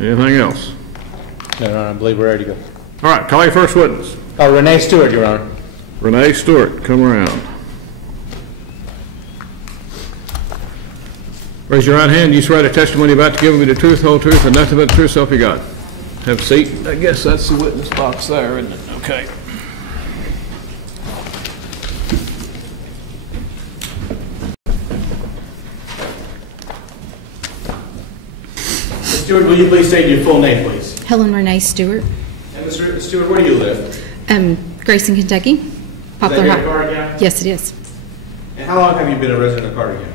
Anything else? No, Your Honor, I believe we're ready to go. All right, call your first witness. Renee Stewart, Your Honor. Renee Stewart, come around. Raise your right hand. You swear the testimony about to give will be the truth, whole truth, and nothing but the truth, self you got. Have a seat. I guess that's the witness box there, isn't it? Okay. Ms. Stewart, will you please state your full name, please? Helen Renee Stewart. And Ms. Stewart, where do you live? Grayson, Kentucky. Poplar High. Carter County? Yes, it is. And how long have you been a resident of Carter County?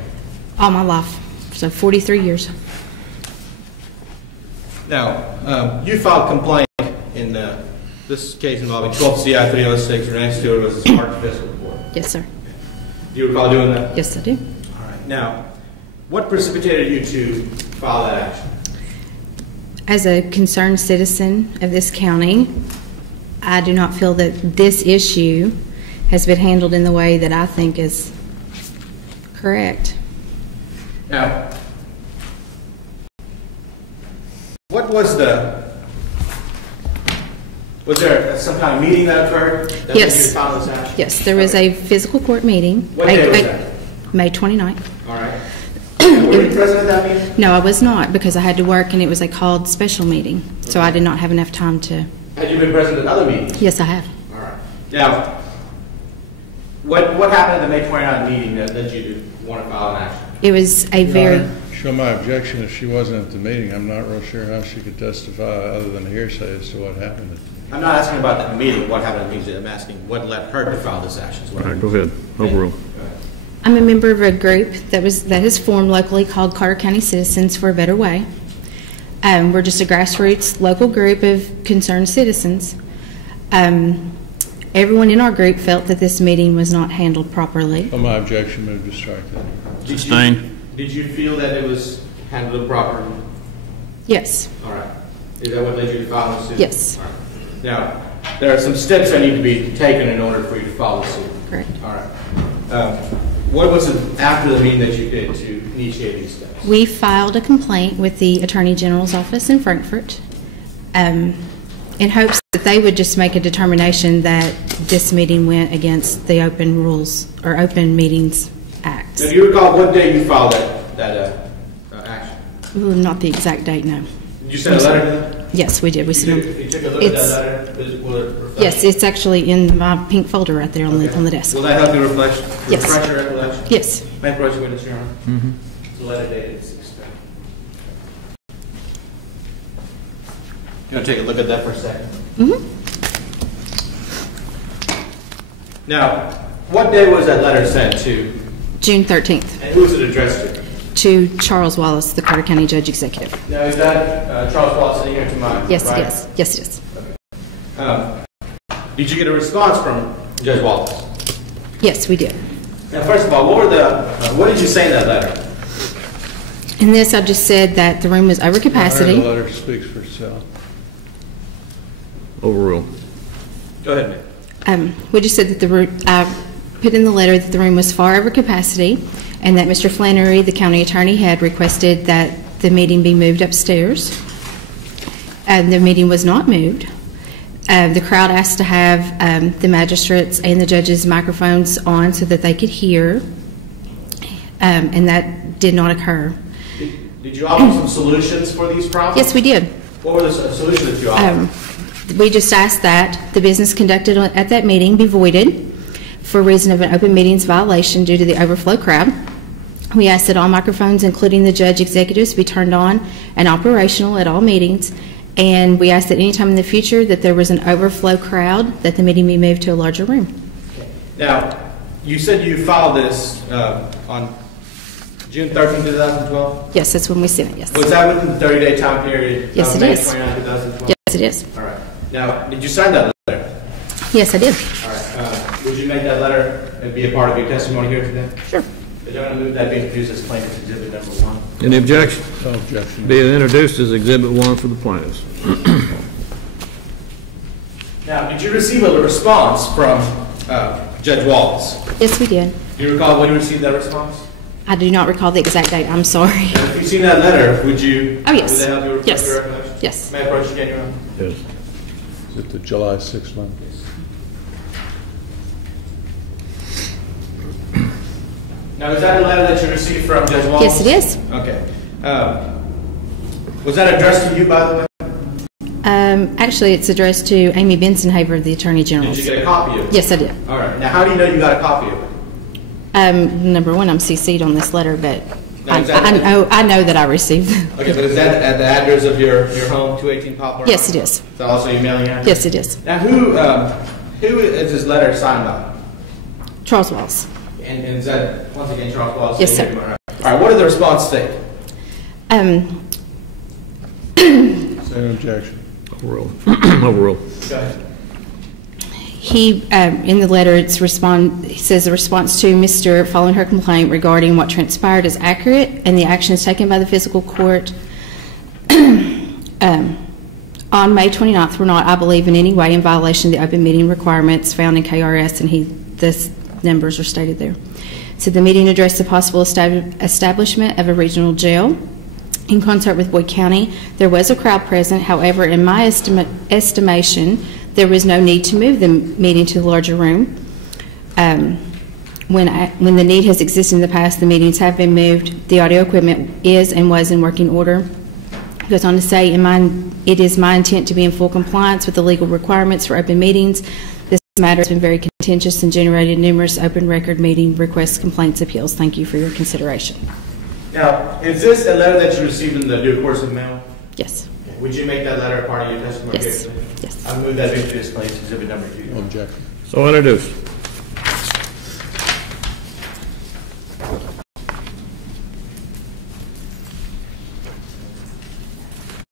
All my life, so 43 years. Now, you filed complaint in this case involving 12 CI 306, Renee Stewart versus Mark Fiscal Court. Yes, sir. Do you recall doing that? Yes, I do. All right. Now, what precipitated you to file that action? As a concerned citizen of this county, I do not feel that this issue has been handled in the way that I think is correct. Now, what was there some kind of meeting that occurred that made you file this action? Yes, there was a physical court meeting. What day was that? May 29th. All right. Were you present at that meeting? No, I was not, because I had to work and it was a called special meeting, so I did not have enough time to. Had you been present at other meetings? Yes, I have. All right. Now, what happened at the May 29th meeting that led you to want to file an action? It was a very. Show my objection. If she wasn't at the meeting, I'm not real sure how she could testify other than hearsay as to what happened. I'm not asking about the meeting, what happened at the meeting. I'm asking what led her to file this action. All right, go ahead. Overrule. I'm a member of a group that has formed locally called Carter County Citizens for a Better Way. We're just a grassroots local group of concerned citizens. Everyone in our group felt that this meeting was not handled properly. On my objection, move to strike that. Did you feel that it was handled properly? Yes. All right. Is that what led you to file the suit? Yes. All right. Now, there are some steps that need to be taken in order for you to file the suit. Correct. All right. What was it after the meeting that you did to initiate these steps? We filed a complaint with the Attorney General's office in Frankfort in hopes that they would just make a determination that this meeting went against the Open Rules or Open Meetings Act. Now, do you recall what day you filed that action? Well, not the exact date, no. Did you send a letter to them? Yes, we did. We sent them. You took a look at that letter? Will it reflect? Yes, it's actually in my pink folder right there on the desk. Will that help you refresh Yes. your recollection? Yes. May I approach you, witness, Your Honor? Mm-hmm. It's a letter dated 6/10. You want to take a look at that for a second? Mm-hmm. Now, what day was that letter sent to? June 13th. And who was it addressed to? To Charles Wallace, the Carter County Judge Executive. Now, is that Charles Wallace sitting here to my Yes, right? it is. Yes, it is. Okay. Did you get a response from Judge Wallace? Yes, we did. Now, first of all, what did you say in that letter? In this, I just said that the room was over capacity. The letter speaks for itself. Overrule. Go ahead, ma'am. We just said that I put in the letter that the room was far over capacity and that Mr. Flannery, the county attorney, had requested that the meeting be moved upstairs. And the meeting was not moved. The crowd asked to have the magistrates and the judges' microphones on so that they could hear, and that did not occur. Did you offer some solutions for these problems? Yes, we did. What were the solutions that you offered? We just asked that the business conducted at that meeting be voided for reason of an open meetings violation due to the overflow crowd. We asked that all microphones, including the judge executives, be turned on and operational at all meetings. And we asked that any time in the future that there was an overflow crowd, that the meeting be moved to a larger room. Now, you said you filed this on June 13, 2012? Yes, that's when we sent it, yes. Was that within the 30-day time period? Yes, it May is. 29, 2012? Yes, it is. All right. Now, did you sign that letter? Yes, I did. All right. Would you make that letter and be a part of your testimony here today? Sure. The gentleman move that be introduced as plaintiff's exhibit number 1. Any objection? No objection. Be introduced as Exhibit 1 for the plaintiffs. Now, did you receive a response from Judge Wallace? Yes, we did. Do you recall when you received that response? I do not recall the exact date. I'm sorry. And if you've seen that letter, would you? Oh, yes. Would that help you reflect Yes. your recollection? Yes. May I approach again, Your Honor? Yes. Is it the July 6th one? Now, is that a letter that you received from Judge Wallace? Yes, it is. Okay. Was that addressed to you, by the way? Actually, it's addressed to Amy Bensonhaver, the Attorney General. Did you get a copy of it? Yes, I did. All right. Now, how do you know you got a copy of it? Number one, I'm CC'd on this letter, but Now, is that- I know that I received it. Okay, but is that at the address of your home, 218 Poplar? Yes, it is. Is that also your mailing address? Yes, it is. Now, who is this letter signed by? Charles Wallace. And is that, once again, Charles Wallace? Yes, sir. All right, what did the response state? Same objection. Overruled. Overruled. Go ahead. He, in the letter, he says the response to Ms. Stewart following her complaint regarding what transpired is accurate and the actions taken by the physical court on May 29th were not, I believe, in any way in violation of the open meeting requirements found in KRS, and the numbers are stated there. So the meeting addressed the possible establishment of a regional jail in concert with Boyd County. There was a crowd present. However, in my estimation, there was no need to move the meeting to the larger room. When the need has existed in the past, the meetings have been moved. The audio equipment is and was in working order. It goes on to say, it is my intent to be in full compliance with the legal requirements for open meetings. This matter has been very contentious and generated numerous open record meeting requests, complaints, appeals. Thank you for your consideration. Now, is this a letter that you received in the due course of mail? Yes. Would you make that letter a part of your testimony? Yes. here today? Yes. I move that be displaced, exhibit number 2. Objection. So introduced.